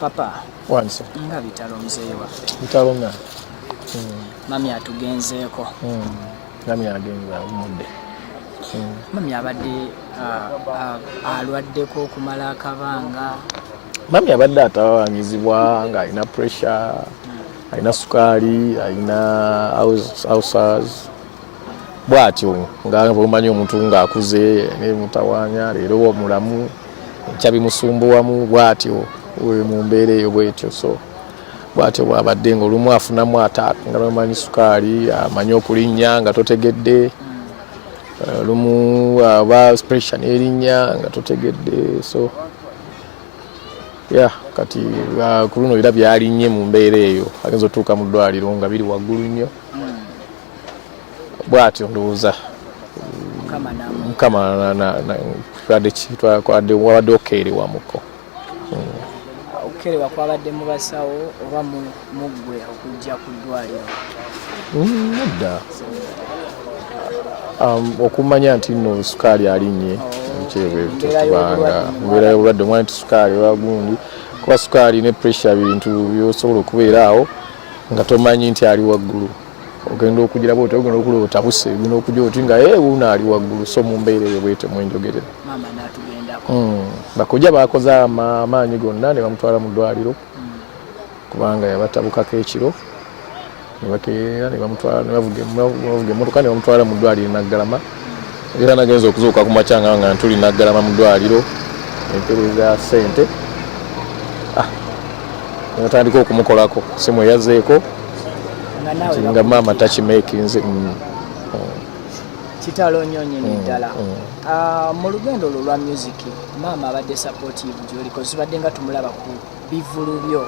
Papa wansi nga bitalo mzee waffe bitalo nga mami atugenzeeko mami agenza umudde mami abadde alwaddeko okumala akabanga mami abadde atawanyizibwa nga alina pressure alina sukaali alina ulcers bwatyo nga omanyi omuntu ng'akuze nemutawaanya leero omulamu ekya bimusumbuwamu bwatyo mu mbeera eyo bwetyo so bwatyo bwabadde ng'olumu afunamu ataaka nga bamanyi sukaali amanyi okulinnya nga totegedde lumu aba pressure n'erinnya nga totegedde so kati ku luno era byalinnye mu mbeera eyo agenza otuuka mu ddwaliro nga biri waggulu nnyo bwatyo ndowooza mukama wabadde okeerewamuko okukerewa kwabadde mu basawo oba muggwe okujja ku ddwaliro nedda okumanya nti nno sukaali alinnye kyebanga mbeera y'obulwadde omwanya nti sukaali oba gundi kuba sukaali ne pressure bintu byosobola okubeera awo nga tomanyi nti ali waggulu ogenda okugira bwoti ogenda okulaba otabuse ogenda okujja oti nga wuuno ali waggulu so mu mbeera eyo bwete mwenjogerera bakujja bakoze amaanyi gonna ne bamutwala mu ddwaliro kubanga yabatabukako ekiro nebakeera nebavuga emmotoka ne bamutwala mu ddwaliro Naggalama era nagenza okuzuuka ku makya nga ntuli Naggalama mu ddwaliro empeereza ssente nebatandika okumukolako simu eyazeeko nga maama takimeekinze kitalo nnyo nnyini ddala mu lugendo lwo lwa music maama abadde supportive gy'oliko zibadde nga tumulaba ku bivulu byo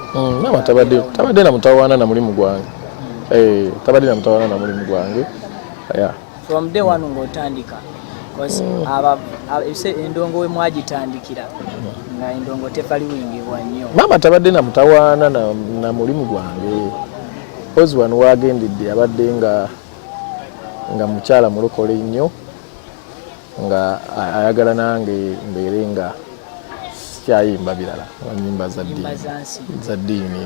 maama tabadde namutawaana na mulimu gwange tabadde namutawaana na mulimu gwange from day one ng'otandika endongo we mwagitandikira nga endongo tefaliwingibwa nnyo maama tabadde namutawaana na mulimu gwange pozi wano wagendedde abadde nga mukyala mulokole nnyo nga ayagala nange mbeere nga sikyayimba birala nyimba za ddiini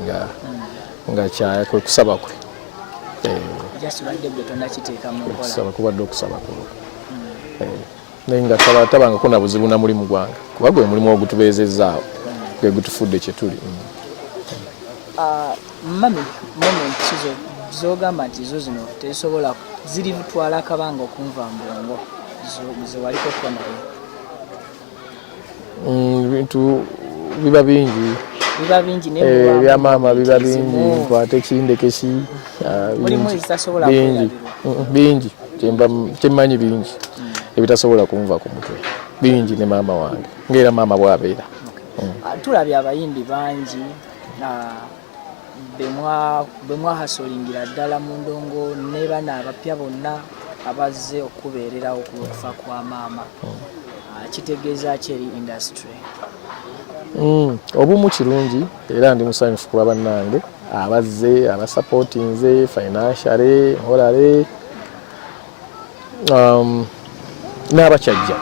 nga kwe kusaba kwe kubadde okusaba kulo naye nga tabangako na buzibu na mulimu gwange kuba gwe mulimu ogutubeezezaawo gwe gutufudde kye tuli mami moment zogamba nti zo zino tezisobola ziri butwala akabanga okunva mbongo zewaliko konayo bintu biba bingi ebya maama biba bingi nkwate kindekesi bingi kyemmanyi bingi ebitasobola kunva ku mutwe bingi ne maama wange ngaera maama bwabeera tulabye abayimbi bangi bwe mwahasolingira ddala mu ndongo ne bana abapya bonna abazze okubeererawo ku lw'okufa kwa maama kitegeeza ki eri industry obumu kirungi era ndi musanyufu kuba bannange abazze abasupportinze financially horale n'abakyajja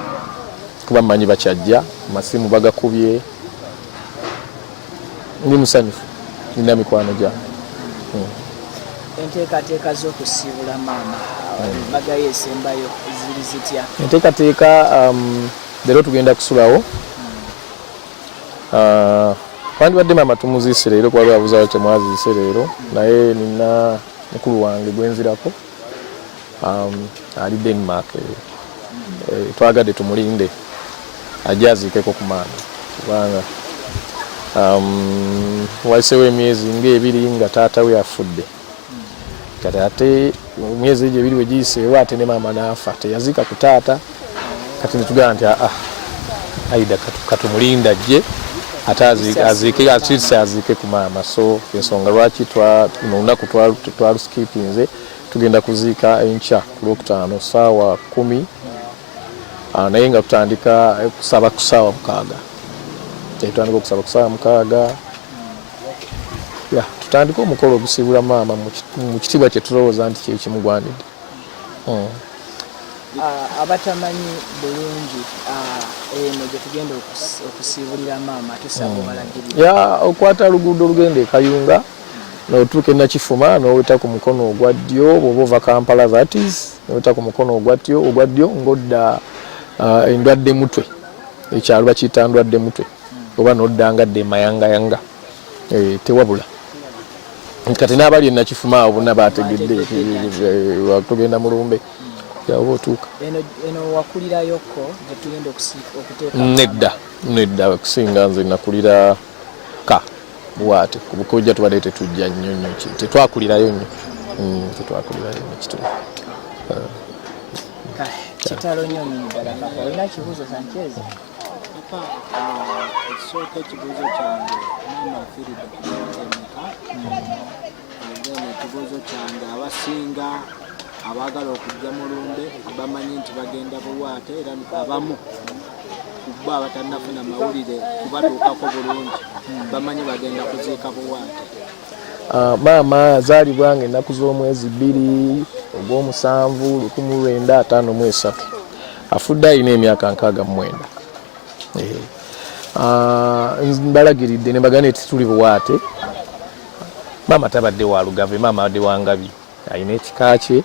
kuba mmanyi bakyajja amasimu bagakubye ndi musanyufu nina mikwano gya enteekateeka z'okusiibula maama bagayo esembayo ziri zitya enteekateeka leero tugenda kusulawo twandibadde maama tumuziise leero kuba lwabuzayo temwaziise leero naye nina mukulu wange gwenzirako ali Denmark twagadde tumulinde ajja aziikeko ku maama kubanga wayiseewo emyezi ng'ebiri nga taata we afudde kati ate emyezi egyo ebiri we giyiseewo ate ne maama n'afa teyaziika ku taata kati netugamba nti aida katumulinde ajje ate aziike ku maama so ensonga lwaki olunaku twaluskipinze tugenda kuziika enkya ku Lwokutaano ssaawa 10 naye nga tutandika kusaba ku ssaawa 6 tutandika okusaba ku ssaawa 6 tutandika omukolo ogusiibula maama mu kitiibwa kye tulowooza nti kyekimugwanidde abatamanyi bulungi eno gye tugenda okusiibulira maama tusaba obalagirira ya okwata luguudo olugenda e Kayunga n'otuuka e Nakifuma n'oweta ku mukono ogwa ddyo bw'oba ova Kampala that is n'oweta ku mukono ogwa ddyo ng'odda endwadde mutwe ekyalo bakiyita ndwadde mutwe oba n'odda dde mayangayanga tewabula kati n'abali e Nakifuma abo bonna baategedde tugenda mu lumbe yaoba otuuka eno wakulirayoko gye tugenda okuteeka nedda okusinga nze nakulira ka bwate kubukojja tubadde tetujja nnyo tetwakulirayo nnyo kitule kitalo nnyo nnyini ddala papa olina kibuuzo sankyezi ekisooka ekibuuzo kyange maama afiiridde kuemeka ekibuuzo kyange abasinga abaagala okujja mu lumbe bamanyi nti bagenda bulwate era abamu kubba abatannafuna mawulire kubatuukako bulungi bamanyi bagenda kuziika bulwate. Maama yazaalibwa ng'ennaku z'omwezi 2 ogw'omusanvu 1953 afudde alina emyaka 69. Mbalagiridde ne bagana nti tuli buwaate maama tabadde wa Lugave, maama abadde wa Ngabi, alina ekika kye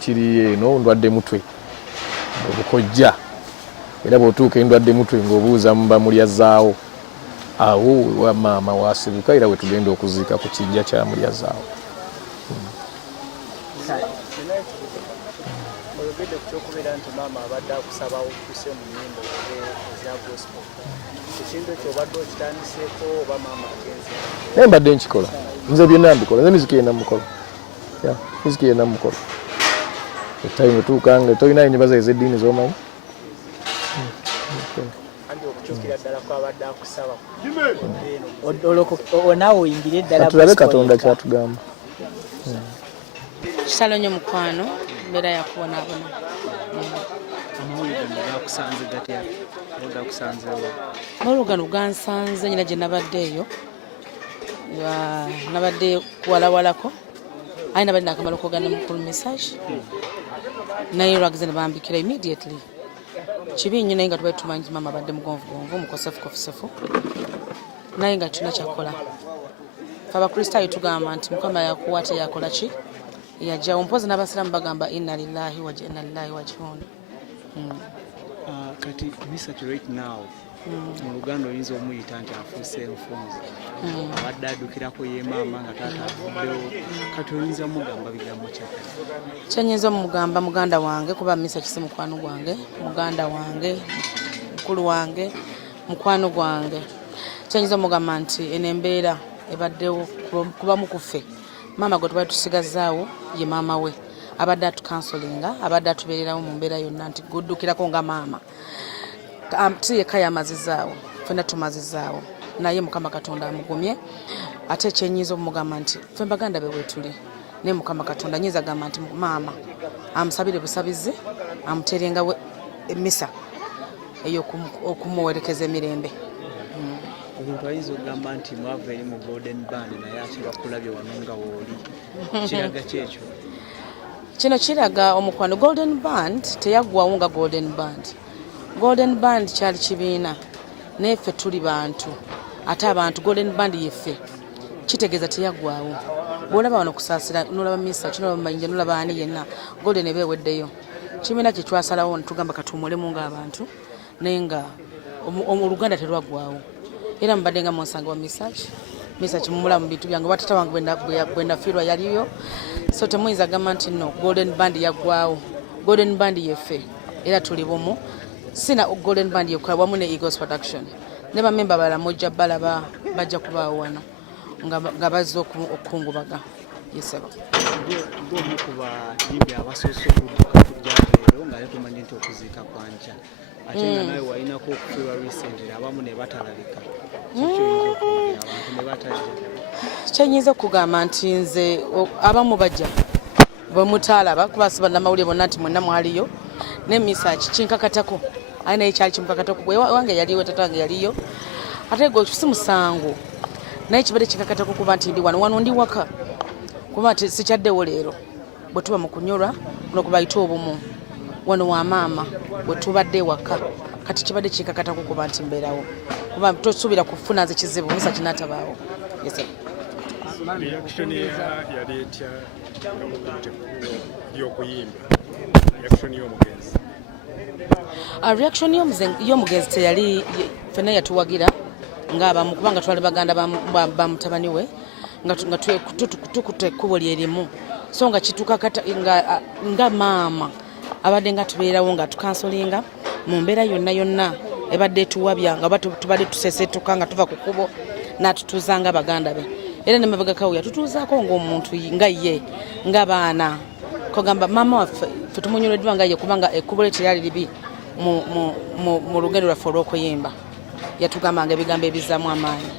kiri eno ndwadde mutwe obukojja era bw'otuuka endwadde mutwe ng'obuuza mu bamulyazaawo awo wa maama wasibuka era we tugenda okuziika ku kijja kya mulyazaawo. oyogedde ku kyokubeera nti maama abadde akusaba okuse mu nnyimbo eza gospel ekintu ekyo obadde okitandiseeko oba maama agenze naye mbadde nkikola nze byonna mbikola nze miziki yenna mukola miziki yenna mukola etayimu etuuka nga tolina enyibaza ez'eddiini z'omanyi okukyukira ddala kwabadde akusaba naawe oyingire ddala tulabe Katonda kyatugamba. Kitalo nnyo mukwano mbeera yakubonaabona. Amawulire gakusanze gatya gakusanzeewo? Amawulire gansanze nyina gye nabaddeeyo nabadde kuwalawalako aye nabadde nakamala okwogana mukulu message naye lwagize ne bambikira immediately kibi nnyo naye nga tubadde tumanyi nti maama abadde mugonvugonvu mukosefukofusefu naye nga tulina kyakola fe abakristaayo tugamba nti mukama yakuwa teyakola ki yajjawo mpozi n'abasiraamu bagamba inna lillahi wa inna ilaihi raji'un. Kati research right now mu Luganda oyinza omuyita nti afuuse enfunzi abadde addukirako ye maama nga taata avuddewo kati oyinza mugamba bigambo kyaki? Kyenyinza omugamba muganda wange kuba misa kisi mukwano gwange muganda wange mukulu wange mukwano gwange kyenyinza omugamba nti eno embeera ebaddewo kuba mukuffe maama gwe tubadde tusigazaawo ye maama we abadde atukansolinga abadde atubeererawo mu mbeera yonna nti guddukirako nga maama ti yekka yamazizaawo ffenna tumazizaawo naye mukama Katonda amugumye ate ekyenyiza omugamba nti ffe baganda be bwetuli naye mukama Katonda nyinza gamba nti maama amusabire busabizi amuteerenga emisa ey'okumuwerekeza emirembe. Omuntu ayinza okugamba nti mwava eri mu Golden Band naye akira kulabye wano nga wooli kiraga kyekyo? Kino kiraga omukwano Golden Band teyaggwawo nga Golden Band. Golden Band kyali kibiina naye ffe tuli bantu ate abantu Golden Band yeffe kitegeeza teyaggwawo. Bw'olaba wano kusaasira n'olaba misa kinolaba mayinja n'olaba ani yenna Golden eba eweddeyo kibiina kye twasalawo ne tugamba katuwumulemu ng'abantu naye nga Oluganda terwaggwawo era mbadde nga munsanga wa misa kimumula mu bintu byange batata wange bwe nafiirwa yaliyo so temuyinza gamba nti no Golden Band yaggwawo. Golden Band yeffe era tuli bumu sina Golden Band yekka wamu ne Eagles Production ne bamemba balala mujja balaba bajja kubaawo wano nga bazze okukungubaga yesebo ng'omu ku bayimbi abasoose okudduka ku jjaleero nga ale tumanyi nti okuziika kwanca ate nga nawe walinako okufiirwa recently abamu ne batalabika kikyoyinza okwogera abantu ne batajja? Kyenyinza okugamba nti nze abamu bajja bwe mutaalaba kuba si bannamawulire bonna nti mwenna mwaliyo n'emisa kinkakatako aye naye kyali kimukakatako wange yaliyo tata wange yaliyo ate gwe si musango naye kibadde kinkakatako kuba nti ndi wano ndi waka kuba nti sikyaddewo leero bwe tuba mu kunyolwa kuno kubayita obumu wano wa maama bwe tubadde ewaka kati kibadde kikakatako kuba nti mbeerawo kuba tosuubira kufuna nze kizibu musa kinaatabaawo. Reaction yali etya y'okuyimba reaction y'omugenzi? Reaction y'omugenzi teyali fenna yatuwagira ng'abamu kubanga twali baganda ba mutabani we nga tukutte ekkubo lyerimu so nga kitukakata nga maama abadde nga tubeerawo nga tukansolinga mu mbeera yonna ebadde etuwabya nga tubadde tusesetuka nga tuva ku kkubo n'atutuuzanga baganda be era ne mabegakawo yatutuuzaako ng'omuntu nga ye ng'abaana kogamba maama waffe ffe tumunyuliddwa nga ye kubanga ekkubo lye teryali libi mu lugendo lwaffe olw'okuyimba yatugambanga ebigambo ebizzaamu amaanyi.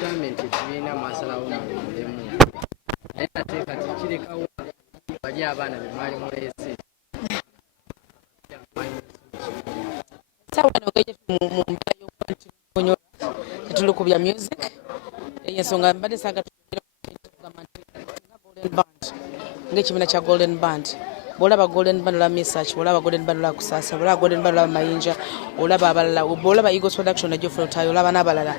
Gavumenti ekibiina mwasalawo mulimu naye ate kati kirekawo bali abaana be mwali mulese sawa nogeje mu mbeera y'okuba nti tunyolwa tetulukubya music ey'ensonga mbadde saaga tugamba nti golden band ng'ekibiina kya golden band bw'olaba golden band olaba Misach, bw'olaba golden band olaba Kusasa, bw'olaba golden band olaba Mayinja, olaba abalala, bw'olaba Eagles Production najjo Flotayo, olaba n'abalala.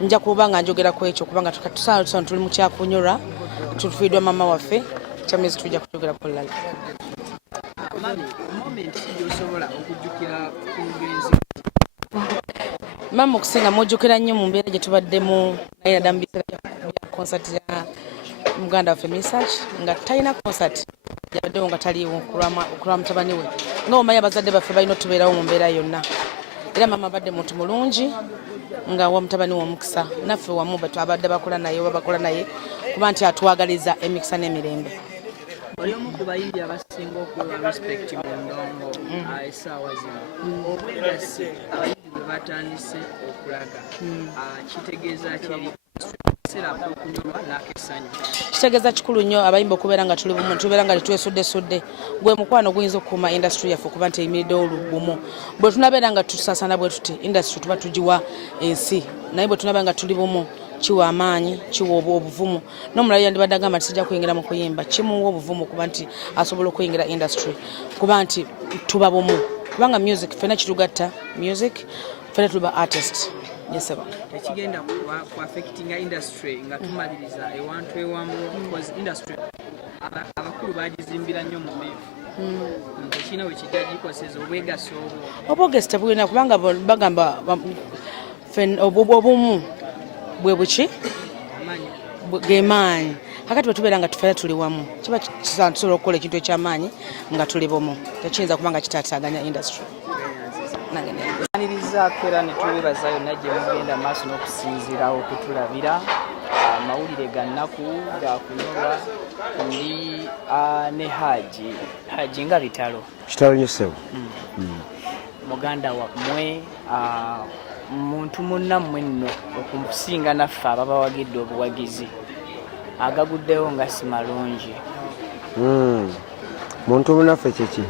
Nja kuba nga njogera ku ekyo kubanga tusaana tuli mu kyakunyolwa tufiiddwa maama waffe kyamezi tujja kutogera ku lala. moment gy'osobola okujjukira ku mugenzi maama okusinga mujjukira nnyo mu mbeera gye tubaddemu naye naddala mu biseera bya concert ya muganda waffe Misach nga talina concert yabaddewo nga taliiwo okulwa mutabani we nga omanyi abazadde baffe balina otubeerawo mu mbeera yonna era maama abadde muntu mulungi nga wa mutabani w'omukisa naffe wamu abadde bakola naye oba bakola naye kuba nti atwagaliza emikisa n'emirembe. oli omu ku bayimbi abasinga okuwa respect mu ndongo essaawa zino obwegasi abayimbi bwe batandise okulaga kitegeeza kyeri serapo okunyolwa n'ak'essanyu kitegeeza kikulu nnyo abayimba okubeera nga tuli bumu tubeera nga tetwesuddesudde gwe mukwano guyinza okukuuma industry yaffe okuba nti eyimiriddewo olubumu bwe tunabeera nga tusaasana bwe tuti industry tuba tugiwa ensi naye bwe tunabeera nga tuli bumu kiwa amaanyi kiwa obuvumu n'omulala yandibadde agamba nti sijja kuyingira mu kuyimba kimuwa obuvumu kuba nti asobola okuyingira industry kuba nti tuba bumu kubanga music ffenna kitugatta music ffenna tuba artist. Yeseba tekigenda ku affectinga industry nga tumaliriza ewantu ewamu because industry abakulu bagizimbira nnyo mu meefu tekirina we kijja gikoseza obwegaso obwegasi tebulina kubanga bagamba obumu bwe buki gemaanyi kakati bwe tubeera nga tufeera tuli wamu kiba tusobola okukola ekintu ekyamaanyi nga tuli bumu tekiyinza kubanga kitaataaganya industry. Anirizaako era ne tubebaza yonna gye mugenda maaso n'okusinziira okutulabira amawulire ga nnaku gakunyolwa ndi ne Haji nga bitalo kitalo ssebo muganda wammwe muntu munnammwe nno okusinga naffe ababawagidde obuwagizi agaguddewo nga si malungi. muntu munaffe kyeki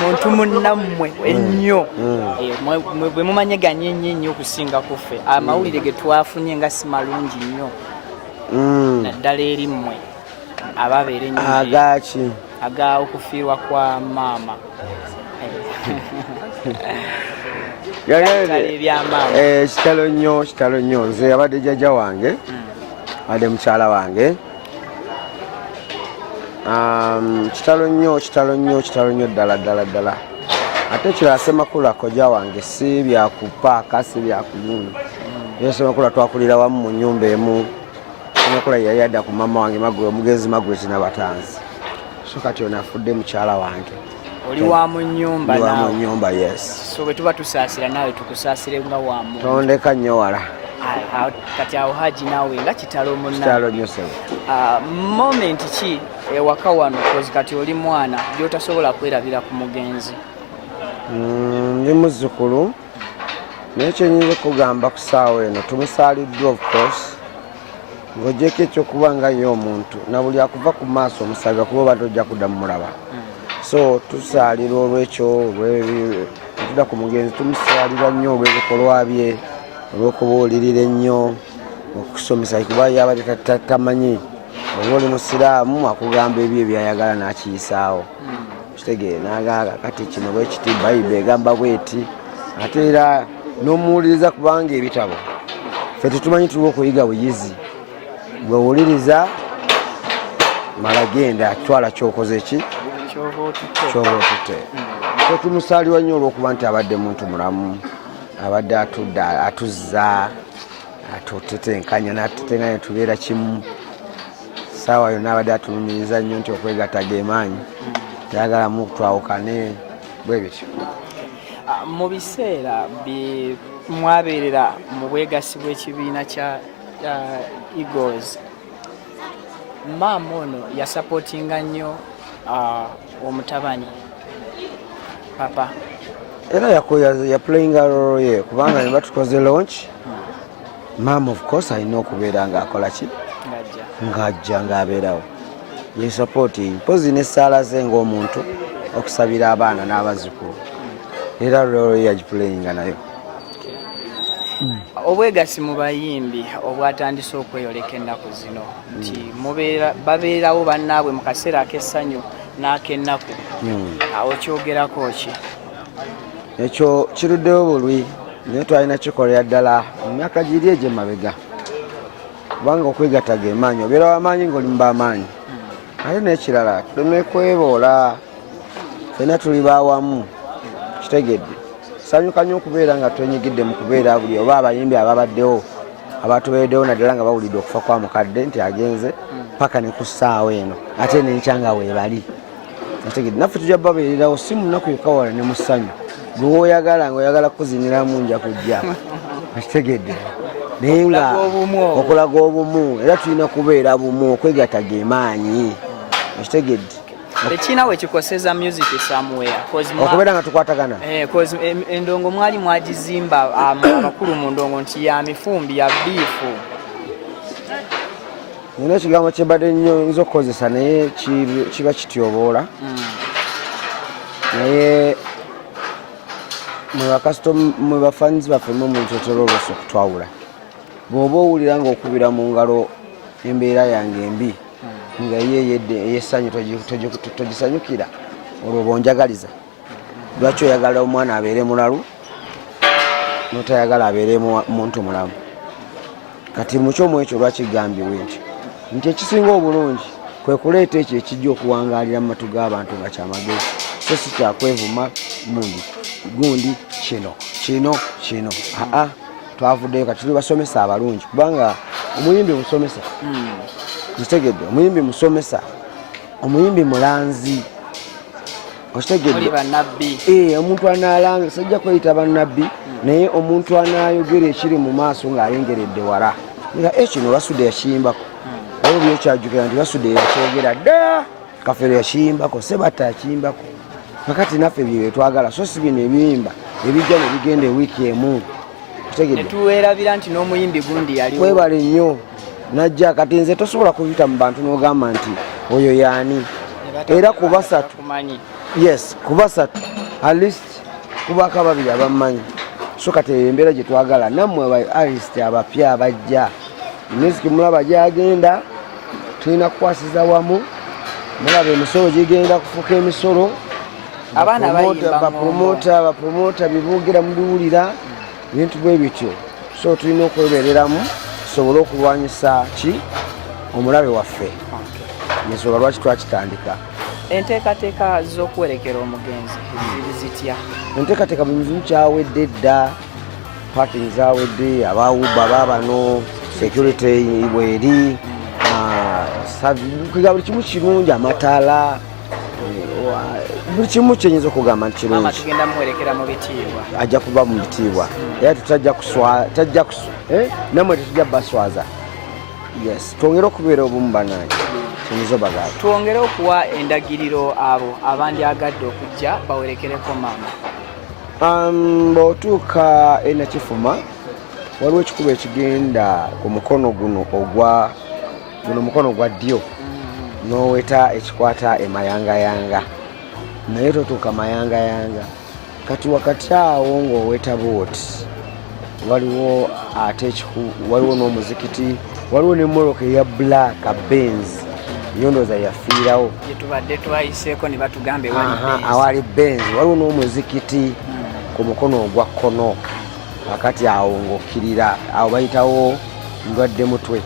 muntu munnammwe ennyo bwe mumanye ganye nnyo okusinga kuffe amawulire ge twafunye nga si malungi nnyo naddala eri mmwe ababeera ennyo agaki aga okufiirwa kwa maama kitalo nnyo nze abadde jjajja wange abadde mukyala wange kitalo nnyo ddala ate kirala Ssemakulu akojja wange si byakupaaka si byakuyunda era Ssemakulu twakulira wamu mu nnyumba emu Ssemakulu yali adda ku maama wange omugenzi Magret n'abatanzi so kati ono afudde mukyala wange. Oli wa mu nnyumba nawe? Wa mu nnyumba, yes. So bwe tuba tusaasira naawe tukusaasire nga wa mu. Tondeka nnyo wala. Kati awo Haji naawe nga kitalo munna. Kitalo nnyo sebo. Moment ki ewaka wano kozi kati oli mwana gy'otasobola kwerabira ku mugenzi? Ndi muzzukulu naye kyenyinza okugamba ku ssaawa eno tumusaaliddwa of course ng'ogyeko ekyokuba nga ye omuntu na buli akuva ku maaso omusaga kuba oba tojja kudda mumulaba. So tusaalira olw'ekyo tudda ku mugenzi tumusaalira nnyo olw'ebikolwa bye olw'okubuulirira ennyo okusomesa kuba yabadde tamanyi oba oli musiraamu akugamba ebyo byayagala n'akiyisaawo kitegeere n'agaaga kati kino bwe kiti bayibuli egamba bweti ate era n'omuwuliriza kubanga ebitabo ffe tetumanyi tuliwo okuyiga buyizi bwewuliriza mala genda twala kyokoze ki kyoba otutte tetumusaaliwa nnyo olw'okuba nti abadde muntu mulamu abadde atuzza atutetenkanya n'atutetenkanya tubeera kimu saawa yonna abadde atulumiriza nnyo nti okwegatta g'emaanyi tayagalamu twawukane bwe bityo. Mu biseera bye mwabeerera mu bwegasi bw'ekibiina kya Eagles, maama ono yasapootinga nnyo omutabani papa era yaplayinga role ye kubanga ne batukoze launch maama of course alina okubeera ng'akola ki ng'ajja ng'abeerawo yesupport mpozi n'essaala ze ng'omuntu okusabira abaana n'abazzukulu era role yagiplayinga nayo. Obwegasi mu bayimbi obwatandise okweyoleka ennaku zino nti babeerawo bannaabwe mu kaseera ak'essanyu n'ak'ennaku awo kyogerako ki? Ekyo kiruddewo bulwi naye twalina kikolera ddala mu myaka giri egyo emabega kubanga okwegatta g'emaanyi obeera w'amaanyi ng'oli mu b'amaanyi ate n'ekirala tuleme kweboola ffenna tuli baawamu kitegedde sanyuka nnyo okubeera nga twenyigidde mu kubeera buli oba abayimbi ababaddewo abatubeereddewo naddala nga bawulidde okufa kwa mukadde nti agenze paka ne ku ssaawa eno ate n'enkyanga weebali kitegedde naffe tujja babeererawo si mu nnaku yokka wala ne mu ssanyu gwe woyagala ng'oyagala kuziniramu nja kujja kitegedde naye nga okulaga obumu era tulina kubeera bumu okwegatta g'emaanyi kitegedde tekina we kikoseza music somewhere okubeera nga tukwatagana endongo mwali mwagizimba abakulu mu ndongo nti ya mifumbi ya biifu nina ekigambo kyembadde nnyo nza okukozesa naye kiba kityoboola naye mwe bafanizi baffe mu muntu otera olwosa okutwawula bw'oba owulira ng'okubira mu ngalo embeera yange embi nga yeyedde eyessanyu togisanyukira olwo bonjagaliza lwaki oyagala omwana abeere mulalu notayagala abeere muntu mulamu kati mukyomu ekyo lwakigambibwe nti ekisinga obulungi kwe kuleeta ekyo ekijja okuwangaalira mu matu g'abantu nga kyamagezi so si kyakwevuma gundi kino twavuddeyo kati tuli basomesa abalungi kubanga omuyimbi musomesa kitegedde omuyimbi musomesa omuyimbi mulanzi okitegedde omuntu anaalanga sajja kweyita bannabbi naye omuntu anaayogera ekiri mu maaso ng'ayengeredde wala kino Basudde yakiyimbako oba byokyajjukira nti Basudde yakyogera dda Kafeero yakiyimbako Sebatta yakiyimbako kakati naffe bye twagala so si bino ebiyimba ebijja ne bigenda ewiiki emu netuweerabira nti n'omuyimbi gundi yaliwo kwebale nnyo najja kati nze tosobola kubita mu bantu n'ogamba nti oyo yaani era ku basatu ku basatu at least kubako babiri abamumanyi so kati embeera gye twagala nammwe aba artist abapya abajja music mulaba gyagenda tulina kukwasiza wamu mulaba emisolo gigenda kufuuka emisolo bapromota biboogera mubiwulira ebintu bwe bityo so tulina okwebereramu tusobole okulwanyisa ki omulabe waffe ensonga lwaki twakitandika. Enteekateeka z'okwerekera omugenzi ziri zitya? Enteekateeka buli kimu kyawedde dda parking zawedde abawuba baabano security bweri buli kimu kirungi amataala buli kimu kyenyinza okugamba nti kirungi tugenda muwerekera mu bitiibwa ajja kuba mu bitiibwa era tajja namwe tetujja baswaza twongere okubeera obumu bannange kyenyinza obagamba twongere okuwa endagiriro abo abandyagadde okujja bawerekereko maama. Bw'otuuka Nakifuma waliwo ekikubo ekigenda ku mukono guno mukono gwa ddyo n'oweta ekikwata emayangayanga naye totuuka mayangayanga kati wakati awo ng'oweta booti waliwo ate waliwo n'omuzikiti, waliwo n'emmoloka eya black Benz yo ndowooza yafiirawo gyetubadde twayiseeko ne batugamba awali Benz. Waliwo n'omuzikiti ku mukono ogwa kkono wakati awo ng'okkirira awo bayitawo ndwadde mutwe,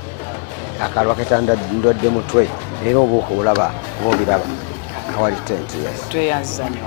akalwa ketanda ndwadde mutwe, era obuuka olaba ng'obiraba awali tent. Yes, tweyanza nnyo.